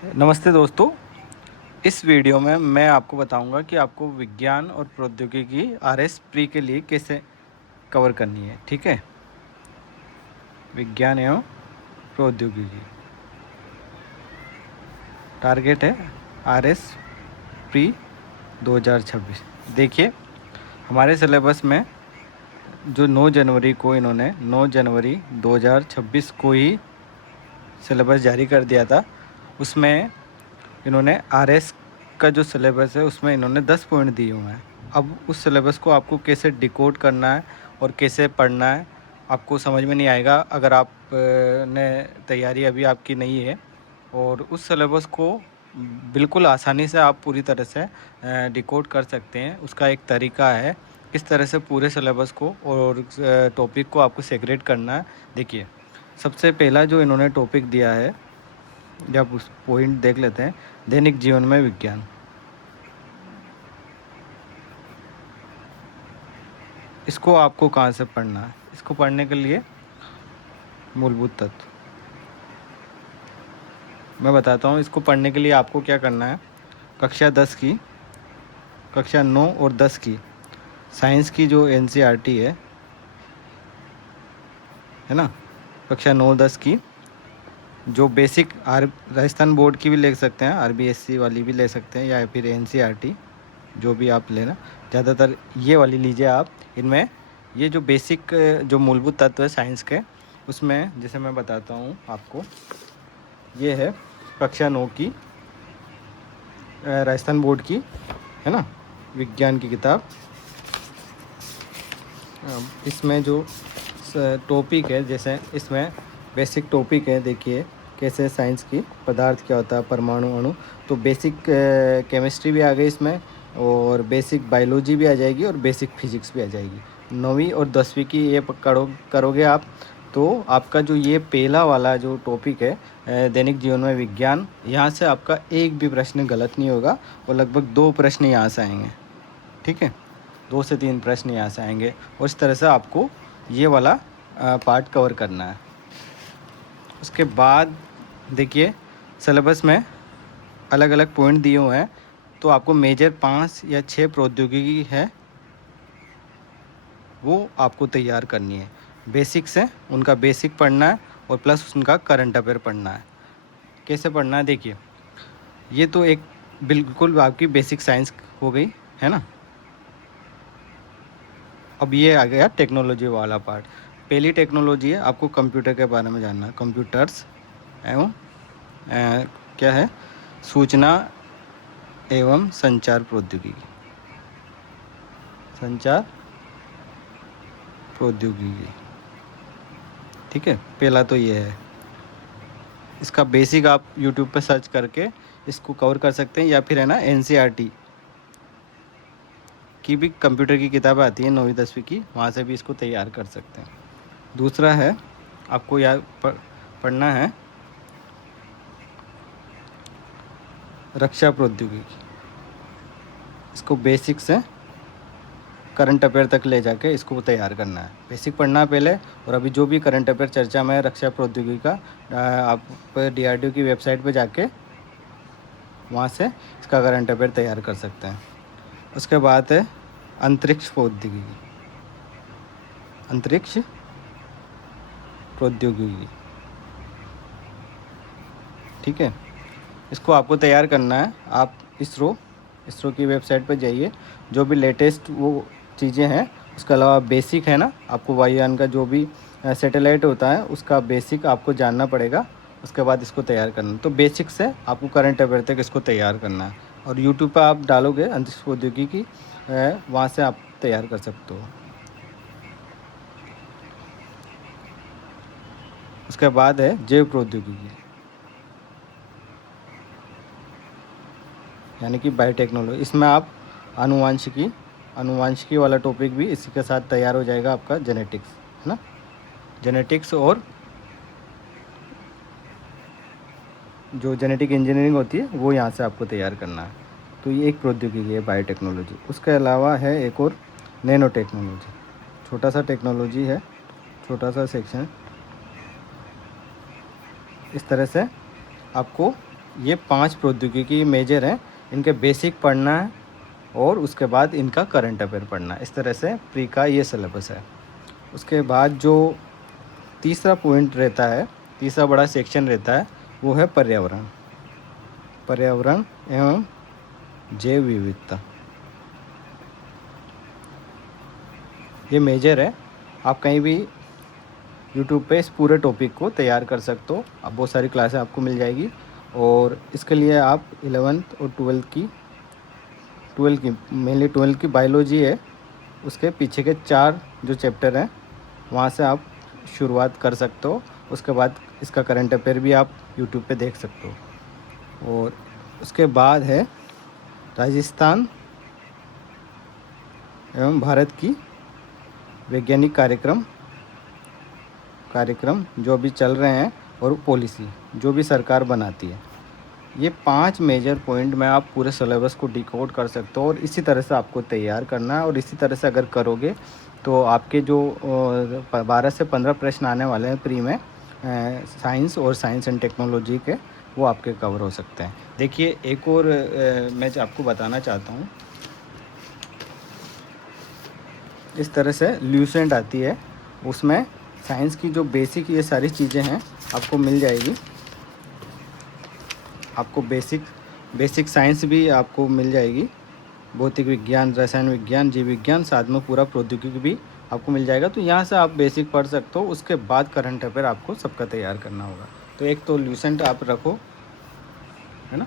नमस्ते दोस्तों। इस वीडियो में मैं आपको बताऊंगा कि आपको विज्ञान और प्रौद्योगिकी आरएस प्री के लिए कैसे कवर करनी है। ठीक है, विज्ञान एवं प्रौद्योगिकी टारगेट है आरएस प्री 2026। देखिए, हमारे सिलेबस में जो 9 जनवरी को इन्होंने 9 जनवरी 2026 को ही सिलेबस जारी कर दिया था। उसमें इन्होंने आरएस का जो सिलेबस है उसमें इन्होंने 10 पॉइंट दिए हुए हैं। अब उस सिलेबस को आपको कैसे डिकोड करना है और कैसे पढ़ना है आपको समझ में नहीं आएगा अगर आप ने तैयारी अभी आपकी नहीं है। और उस सिलेबस को बिल्कुल आसानी से आप पूरी तरह से डिकोड कर सकते हैं। उसका एक तरीका है किस तरह से पूरे सिलेबस को और टॉपिक को आपको सेग्रेगेट करना है। देखिए, सबसे पहला जो इन्होंने टॉपिक दिया है, जब उस पॉइंट देख लेते हैं, दैनिक जीवन में विज्ञान। इसको आपको कहाँ से पढ़ना है? इसको पढ़ने के लिए मूलभूत तत्व मैं बताता हूँ। इसको पढ़ने के लिए आपको क्या करना है, कक्षा 9 और 10 की साइंस की जो एनसीईआरटी है ना, कक्षा 9 10 की जो बेसिक राजस्थान बोर्ड की भी ले सकते हैं, आरबीएससी वाली भी ले सकते हैं, या फिर एनसीईआरटी जो भी आप लेना, ज़्यादातर ये वाली लीजिए आप। इनमें ये जो बेसिक जो मूलभूत तत्व है साइंस के, उसमें जैसे मैं बताता हूँ आपको, ये है कक्षा 9 की राजस्थान बोर्ड की, है ना, विज्ञान की किताब। इसमें जो टॉपिक है, जैसे इसमें बेसिक टॉपिक है, देखिए कैसे साइंस की, पदार्थ क्या होता है, परमाणु, अणु। तो बेसिक केमिस्ट्री भी आ गई इसमें, और बेसिक बायोलॉजी भी आ जाएगी, और बेसिक फिजिक्स भी आ जाएगी। 9वीं और 10वीं की ये करोगे आप, तो आपका जो ये पहला वाला जो टॉपिक है दैनिक जीवन में विज्ञान, यहाँ से आपका एक भी प्रश्न गलत नहीं होगा, और लगभग 2 प्रश्न यहाँ से आएंगे। ठीक है, 2 से 3 प्रश्न यहाँ से आएंगे, और इस तरह से आपको ये वाला पार्ट कवर करना है। उसके बाद देखिए, सिलेबस में अलग अलग पॉइंट दिए हुए हैं, तो आपको मेजर 5 या 6 प्रौद्योगिकी है वो आपको तैयार करनी है। बेसिक्स है, उनका बेसिक पढ़ना है, और प्लस उनका करंट अफेयर पढ़ना है। कैसे पढ़ना है, देखिए, ये तो एक बिल्कुल आपकी बेसिक साइंस हो गई, है ना। अब ये आ गया टेक्नोलॉजी वाला पार्ट। पहली टेक्नोलॉजी है, आपको कंप्यूटर के बारे में जानना है। कंप्यूटर्स एवं क्या है, सूचना एवं संचार प्रौद्योगिकी, संचार प्रौद्योगिकी। ठीक है, पहला तो ये है। इसका बेसिक आप यूट्यूब पे सर्च करके इसको कवर कर सकते हैं, या फिर है ना एनसीईआरटी की भी कंप्यूटर की किताबें आती हैं 9वीं 10वीं की, वहाँ से भी इसको तैयार कर सकते हैं। दूसरा है, आपको याद पढ़ना है रक्षा प्रौद्योगिकी। इसको बेसिक से करंट अफेयर तक ले जाके इसको तैयार करना है। बेसिक पढ़ना है पहले, और अभी जो भी करंट अफेयर चर्चा में है रक्षा प्रौद्योगिकी का, आप डीआरडीओ की वेबसाइट पे जाके वहाँ से इसका करंट अफेयर तैयार कर सकते हैं। उसके बाद है अंतरिक्ष प्रौद्योगिकी, अंतरिक्ष प्रौद्योगिकी। ठीक है, इसको आपको तैयार करना है। आप इसरो की वेबसाइट पर जाइए, जो भी लेटेस्ट वो चीज़ें हैं, उसके अलावा बेसिक है ना, आपको वायुयान का जो भी सैटेलाइट होता है उसका बेसिक आपको जानना पड़ेगा। उसके बाद इसको तैयार करना, तो बेसिक से आपको करंट अफेयर तक इसको तैयार करना है। और यूट्यूब पर आप डालोगे अंतरिक्ष प्रौद्योगिकी, वहाँ से आप तैयार कर सकते हो। उसके बाद है जैव प्रौद्योगिकी, यानी कि बायोटेक्नोलॉजी। इसमें आप अनुवांशिकी वाला टॉपिक भी इसी के साथ तैयार हो जाएगा आपका, जेनेटिक्स, है ना। जेनेटिक्स और जो जेनेटिक इंजीनियरिंग होती है वो यहाँ से आपको तैयार करना है। तो ये एक प्रौद्योगिकी है बायोटेक्नोलॉजी। उसके अलावा है एक और नैनो टेक्नोलॉजी, छोटा सा टेक्नोलॉजी है, छोटा सा सेक्शन। इस तरह से आपको ये 5 प्रौद्योगिकी मेजर हैं, इनके बेसिक पढ़ना है और उसके बाद इनका करंट अफेयर पढ़ना है। इस तरह से प्री का ये सिलेबस है। उसके बाद जो तीसरा पॉइंट रहता है, तीसरा बड़ा सेक्शन रहता है, वो है पर्यावरण, पर्यावरण एवं जैव विविधता। ये मेजर है। आप कहीं भी यूट्यूब पे इस पूरे टॉपिक को तैयार कर सकते हो। अब बहुत सारी क्लासें आपको मिल जाएगी और इसके लिए आप 11th और 12th की मेनली 12th की बायोलॉजी है, उसके पीछे के 4 जो चैप्टर हैं वहाँ से आप शुरुआत कर सकते हो। उसके बाद इसका करंट अफेयर भी आप यूट्यूब पे देख सकते हो। और उसके बाद है राजस्थान एवं भारत की वैज्ञानिक कार्यक्रम जो अभी चल रहे हैं और पॉलिसी जो भी सरकार बनाती है। ये 5 मेजर पॉइंट में आप पूरे सिलेबस को डिकोड कर सकते हो और इसी तरह से आपको तैयार करना है। और इसी तरह से अगर करोगे तो आपके जो 12 से 15 प्रश्न आने वाले हैं प्री में साइंस और साइंस एंड टेक्नोलॉजी के, वो आपके कवर हो सकते हैं। देखिए एक और मैं आपको बताना चाहता हूँ, इस तरह से ल्यूसेंट आती है, उसमें साइंस की जो बेसिक ये सारी चीज़ें हैं आपको मिल जाएगी। आपको बेसिक साइंस भी आपको मिल जाएगी, भौतिक विज्ञान, रसायन विज्ञान, जीव विज्ञान, साथ में पूरा प्रौद्योगिकी भी आपको मिल जाएगा। तो यहाँ से आप बेसिक पढ़ सकते हो। उसके बाद करंट अफेयर आपको सबका तैयार करना होगा। तो एक तो ल्यूसेंट आप रखो, है ना,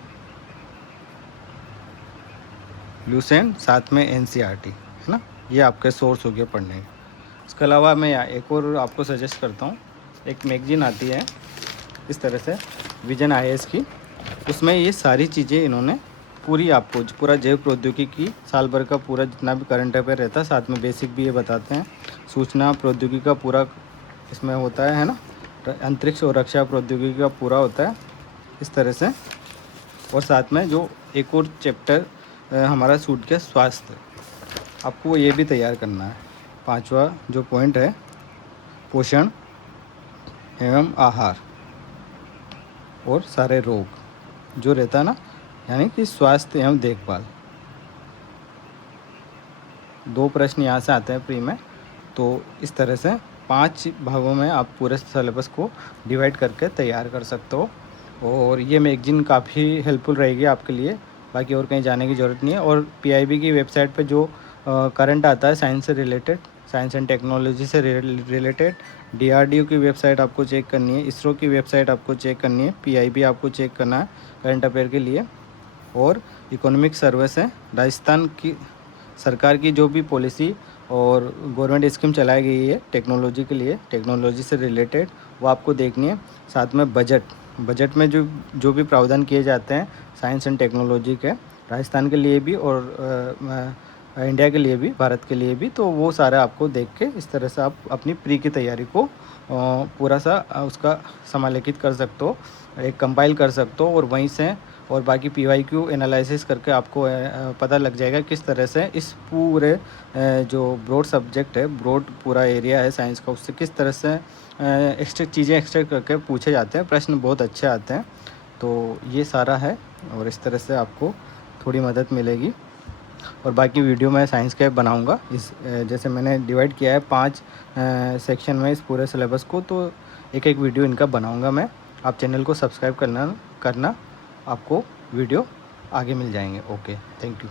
ल्यूसेंट, साथ में एनसीईआरटी, है ना, ये आपके सोर्स हो गए पढ़ने के। इसके अलावा मैं एक और आपको सजेस्ट करता हूँ, एक मैगजीन आती है इस तरह से, विजन आईएएस की। उसमें ये सारी चीज़ें इन्होंने पूरी आपको पूरा जैव प्रौद्योगिकी साल भर का पूरा जितना भी करंट अफेयर रहता है, साथ में बेसिक भी ये बताते हैं। सूचना प्रौद्योगिकी का पूरा इसमें होता है ना, अंतरिक्ष और रक्षा प्रौद्योगिकी का पूरा होता है इस तरह से। और साथ में जो एक और चैप्टर हमारा छूट गया, स्वास्थ्य, आपको ये भी तैयार करना है। 5वां जो पॉइंट है, पोषण एवं आहार और सारे रोग जो रहता है ना, यानी कि स्वास्थ्य एवं देखभाल। 2 प्रश्न यहाँ से आते हैं प्री में। तो इस तरह से 5 भागों में आप पूरे सिलेबस को डिवाइड करके तैयार कर सकते हो। और ये मैगजीन काफ़ी हेल्पफुल रहेगी आपके लिए, बाकी और कहीं जाने की ज़रूरत नहीं है। और पीआईबी की वेबसाइट पे जो करंट आता है साइंस से रिलेटेड, साइंस एंड टेक्नोलॉजी से रिलेटेड, डीआरडीओ की वेबसाइट आपको चेक करनी है, इसरो की वेबसाइट आपको चेक करनी है, पीआईबी आपको चेक करना है करंट अफेयर के लिए। और इकोनॉमिक सर्वे से राजस्थान की सरकार की जो भी पॉलिसी और गवर्नमेंट स्कीम चलाई गई है टेक्नोलॉजी के लिए, टेक्नोलॉजी से रिलेटेड, वो आपको देखनी है। साथ में बजट में जो भी प्रावधान किए जाते हैं साइंस एंड टेक्नोलॉजी के, राजस्थान के लिए भी और इंडिया के लिए भी, भारत के लिए भी, तो वो सारा आपको देख के इस तरह से आप अपनी प्री की तैयारी को पूरा सा उसका समालेखित कर सकते हो, एक कंपाइल कर सकते हो। और वहीं से और बाकी पीवाईक्यू एनालिसिस करके आपको पता लग जाएगा किस तरह से इस पूरे जो ब्रॉड सब्जेक्ट है, ब्रॉड पूरा एरिया है साइंस का, उससे किस तरह से एक्स्ट्रैक्ट करके पूछे जाते हैं, प्रश्न बहुत अच्छे आते हैं। तो ये सारा है और इस तरह से आपको थोड़ी मदद मिलेगी। और बाकी वीडियो मैं साइंस के बनाऊंगा, इस जैसे मैंने डिवाइड किया है 5 सेक्शन में इस पूरे सिलेबस को, तो एक एक वीडियो इनका बनाऊंगा मैं। आप चैनल को सब्सक्राइब करना, आपको वीडियो आगे मिल जाएंगे। Okay, thank you.